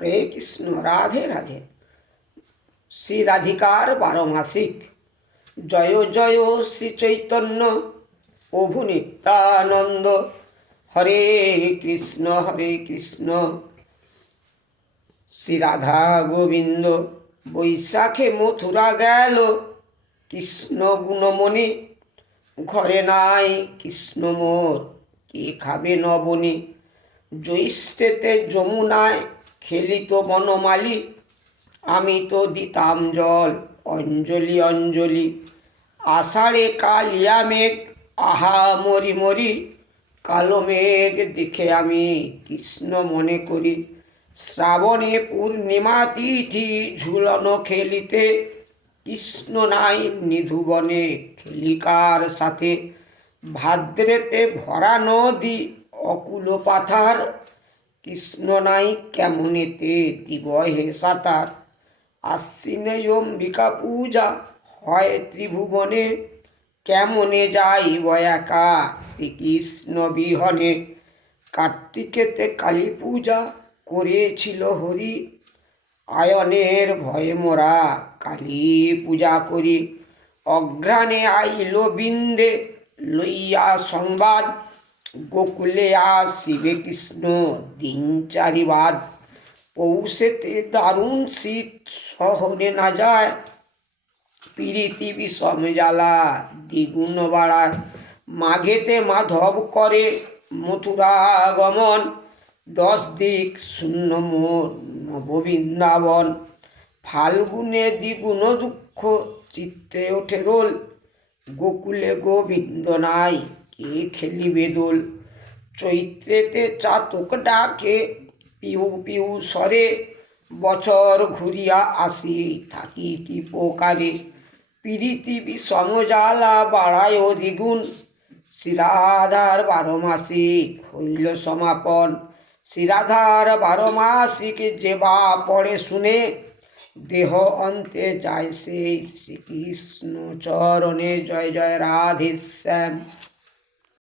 হরে কৃষ্ণ। রাধে রাধে। শ্রী রাধিকার 12 মাসিক। জয় জয় শ্রী চৈতন্য প্রভু নিত্যানন্দ। হরে কৃষ্ণ শ্রী রাধা গোবিন্দ। বৈশাখে মথুরা গেল কৃষ্ণ গুণমণি। ঘরে নাই কৃষ্ণ মোর কে খাবে নবনী। জ্যৈষ্ঠেতে যমুনায় খেলিত বনমালী। আমি তো দিতাম জল অঞ্জলি অঞ্জলি। আষাঢ়ে কালিয়া মেঘ আহা মরি মরি। কালো মেঘ দেখে আমি কৃষ্ণ মনে করি। শ্রাবণে পূর্ণিমা তিথি ঝুলনো খেলিতে। কৃষ্ণ নাই নিধুবনে খেলি কার সাথে। ভাদ্রেতে ভরা নদী অকুল পাথার। কৃষ্ণ নাই কেমনেতে দিব হে সাঁতার। আশ্বিনে অম্বিকা পূজা হয় ত্রিভুবনে। কেমনে যাইব একা শ্রীকৃষ্ণ বিহনে। কার্তিকেতে কালী পূজা করেছিল হরি। আয়নের ভয়ে মোরা কালী পূজা করি। অঘ্রাণে আইল বিন্দে লইয়া সংবাদ। গোকুলে আসিবে কৃষ্ণ দিন চারিবাদ। পৌষেতে দারুণ শীত শহরে না যায়। প্রীতি বিষম জ্বালা দ্বিগুণ বাড়ায়। মাঘেতে মাধব করে মথুরা গমন। 10 দিক শূন্য মোর নববৃন্দাবন। ফাল্গুনে দ্বিগুণ দুঃখ চিত্তে ওঠে রোল। গোকুলে গোবিন্দ নাই কে খেলিবে দোল। চৈত্রেতে চাতক ডাকে পিউ পিউ স্বরে। বছর ঘুরিয়া আসি থাকি কি প্রকারে। প্রীতি বিষম জ্বালা বাড়ায় দ্বিগুণ। শ্রীরাধার 12 মাসিক হইল সমাপন। শ্রীরাধার 12 মাসিক যে বা পড়ে শুনে। দেহ অন্তে যায় সেই শ্রীকৃষ্ণ চরণে। জয় জয় রাধে শ্যাম।